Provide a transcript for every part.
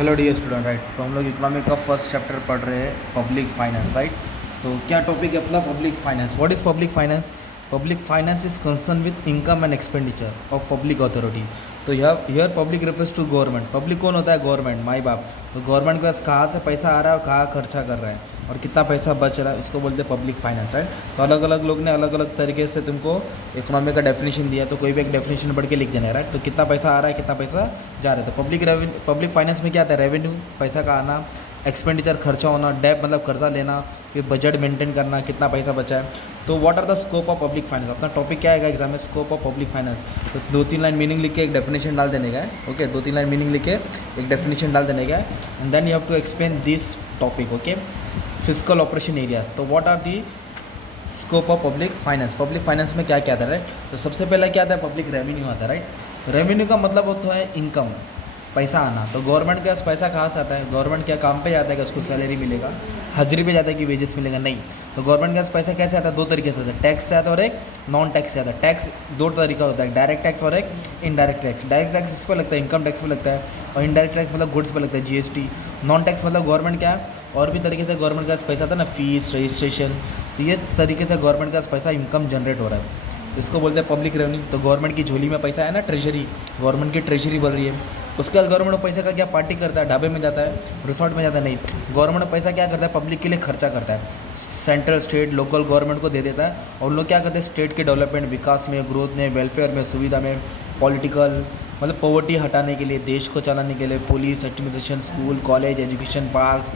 Hello dear student, right. तो हम लोग इकोनॉमिक का फर्स्ट चैप्टर पढ़ रहे हैं, पब्लिक फाइनेंस, राइट। तो क्या टॉपिक है अपना? Public finance. What is public finance? Public finance is concern with income and expenditure of public authority. तो here public refers to government. Public कौन होता है? गवर्नमेंट, माई बाप। तो गवर्नमेंट के पास कहाँ से पैसा आ रहा है और कहाँ खर्चा कर रहा है और कितना पैसा बच रहा है, इसको बोलते हैं पब्लिक फाइनेंस, राइट। तो अलग अलग लोग ने अलग अलग तरीके से तुमको इकोनॉमी का डेफिनेशन दिया, तो कोई भी एक डेफिनेशन पढ़ के लिख देना है, राइट। तो कितना पैसा आ रहा है, कितना पैसा जा रहा है। तो पब्लिक फाइनेंस में क्या आता है? रेवेन्यू, पैसा का आना, एक्सपेंडिचर, खर्चा होना, डेप मतलब कर्जा लेना, फिर बजट मेंटेन करना, कितना पैसा बचा है। तो what are the scope of public finance? अपना टॉपिक क्या आएगा एग्जाम में? Scope of public finance. तो 2-3 लाइन मीनिंग लिख के एक डेफिनेशन डाल देने का है। ओके, 2-3 लाइन मीनिंग लिख के एक डेफिनेशन डाल देने का है, and then you have to explain this topic. Okay, physical operation areas. तो what are the scope of public finance? Public finance में क्या क्या आता है, राइट। तो सबसे पहले क्या आता है? पब्लिक रेवेन्यू आता है, राइट। रेवेन्यू का मतलब होता है इनकम, पैसा आना। तो गवर्नमेंट के पास पैसा कहाँ से आता है? गवर्नमेंट क्या काम पे जाता है कि उसको सैलरी मिलेगा, हाजिरी पे जाता है कि वेजेस मिलेगा? नहीं। तो गवर्नमेंट के पास पैसा कैसे आता है? 2 तरीके से आता है, टैक्स से आता है और एक नॉन टैक्स से आता है। टैक्स 2 तरीका होता है, डायरेक्ट टैक्स और एक इनडायरेक्ट टैक्स। डायरेक्ट टैक्स इस पर लगता है, इनकम टैक्स पे लगता है, और इनडायरेक्ट टैक्स मतलब गुड्स पे लगता है, जीएसटी। नॉन टैक्स मतलब गवर्नमेंट क्या है और भी तरीके से गवर्नमेंट के पास पैसा आता है ना, फीस, रजिस्ट्रेशन। तो ये तरीके से गवर्नमेंट के पास पैसा इनकम जनरेट हो रहा है, तो इसको बोलते हैं पब्लिक रेवेन्यू। तो गवर्नमेंट की झोली में पैसा है ना, ट्रेजरी, गवर्नमेंट की ट्रेजरी बढ़ रही है। उसके बाद गवर्नमेंट पैसा का क्या पार्टी करता है? ढाबे में जाता है, रिसोर्ट में जाता है? नहीं। गवर्नमेंट पैसा क्या करता है? पब्लिक के लिए खर्चा करता है, सेंट्रल, स्टेट, लोकल गवर्नमेंट को दे देता है, और लोग क्या करते हैं? स्टेट के डेवलपमेंट, विकास में, ग्रोथ में, वेलफेयर में, सुविधा में, पॉलिटिकल मतलब पॉवर्टी हटाने के लिए, देश को चलाने के लिए, police, administration, school, college, education, parks,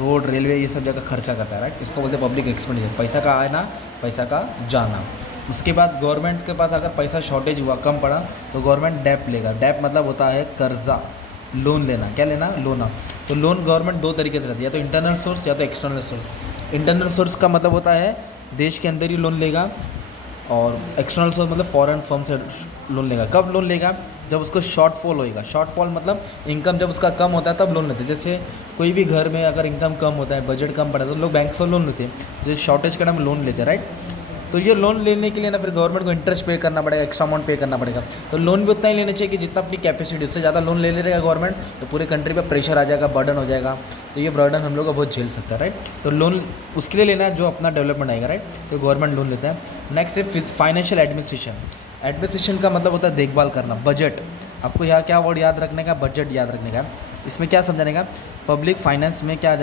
road, railway, ये सब जगह खर्चा करता है, राइट। इसको बोलते हैं पब्लिक एक्सपेंडिचर। पैसा का आना, पैसा का जाना। उसके बाद गवर्नमेंट के पास अगर पैसा शॉर्टेज हुआ, कम पड़ा, तो गवर्नमेंट डेप लेगा। डेप मतलब होता है कर्जा, लोन लेना। क्या लेना? लोना। तो लोन गवर्नमेंट 2 तरीके से लेती है, या तो इंटरनल सोर्स या तो एक्सटर्नल सोर्स। इंटरनल सोर्स का मतलब होता है देश के अंदर ही लोन लेगा, और एक्सटर्नल सोर्स मतलब फॉरेन फर्म से लोन लेगा। कब लोन लेगा? जब उसको शॉर्टफॉल होएगा। शॉर्टफॉल मतलब इनकम जब उसका कम होता है तब लोन लेते हैं। जैसे कोई भी घर में अगर इनकम कम होता है, बजट कम पड़ा, तो लोग बैंक से लोन लेते हैं, जैसे शॉर्टेज का टाइम लोन लेते हैं, राइट। तो ये लोन लेने के लिए ना फिर गवर्नमेंट को इंटरेस्ट पे करना पड़ेगा, एक्स्ट्रा अमाउंट पे करना पड़ेगा। तो लोन भी उतना ही लेना चाहिए कि जितना अपनी कैपेसिटी, उससे ज़्यादा लोन ले लेगा गवर्नमेंट तो पूरे कंट्री पे प्रेशर आ जाएगा, बर्डन हो जाएगा। तो ये बर्डन हम लोग का बहुत झेल सकता है, राइट। तो लोन उसके लिए लेना है जो अपना डेवलपमेंट आएगा, राइट। तो गवर्नमेंट लोन लेता है। नेक्स्ट है फाइनेंशियल एडमिनिस्ट्रेशन। एडमिनिस्ट्रेशन का मतलब होता है देखभाल करना, बजट। आपको यहाँ क्या वर्ड याद रखने का? बजट याद रखने का। इसमें क्या समझाने का? पब्लिक फाइनेंस में क्या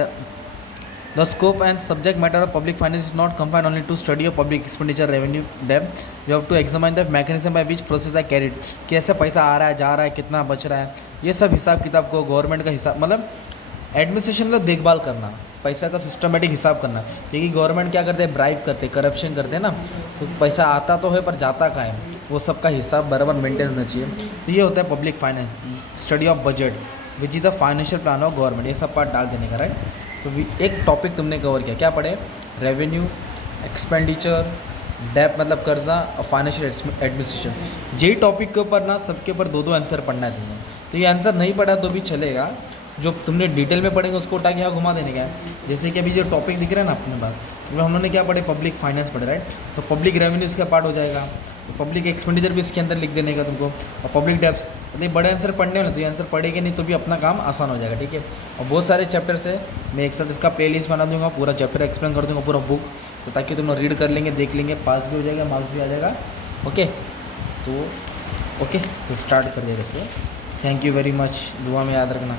The scope and subject matter of public finance is not confined only to study of public expenditure, revenue, debt. You have to examine the mechanism by which process are carried. कैसे पैसा आ रहा है, जा रहा है, कितना बच रहा है, ये सब हिसाब किताब को गवर्नमेंट का हिसाब मतलब एडमिनिस्ट्रेशन मतलब देखभाल करना, पैसा का सिस्टमेटिक हिसाब करना। क्योंकि गवर्नमेंट क्या करते हैं? ब्राइब करते हैं, करप्शन करते हैं ना, तो पैसा आता तो है पर जाता कहाँ है, वो सबका हिसाब बराबर मेंटेन होना चाहिए। तो ये होता है public finance, study of budget which is the financial plan of government. ये सब पार्ट डाल देने का, राइट। तो एक टॉपिक तुमने कवर किया, क्या पढ़े? रेवेन्यू, एक्सपेंडिचर, डेप मतलब कर्जा, और फाइनेंशियल एडमिनिस्ट्रेशन। यही टॉपिक के ऊपर ना सबके ऊपर 2-2 आंसर पढ़ना है तुम्हें। तो ये आंसर नहीं पढ़ा तो भी चलेगा, जो तुमने डिटेल में पढ़ेंगे उसको उठा के यहाँ घुमा देने का है। जैसे कि अभी जो टॉपिक दिख रहा है ना अपने पास, तो हम लोगों ने क्या पढ़े? पब्लिक फाइनेंस पढ़े, राइट। तो पब्लिक रेवेन्यू इसका पार्ट हो जाएगा, तो पब्लिक एक्सपेंडिचर भी इसके अंदर लिख देने का तुमको, और पब्लिक डेप्स। मतलब बड़े आंसर पढ़ने वाले, तो ये आंसर पढ़ेंगे नहीं तो भी अपना काम आसान हो जाएगा, ठीक है। और बहुत सारे चैप्टर से मैं एक साथ इसका प्लेलिस्ट बना दूंगा, पूरा चैप्टर एक्सप्लेन कर दूंगा, पूरा बुक, तो ताकि तुम लोग रीड कर लेंगे, देख लेंगे, पास भी हो जाएगा, मार्क्स भी आ जाएगा। ओके, तो स्टार्ट कर दिया जैसे। थैंक यू वेरी मच, दुआ में याद रखना।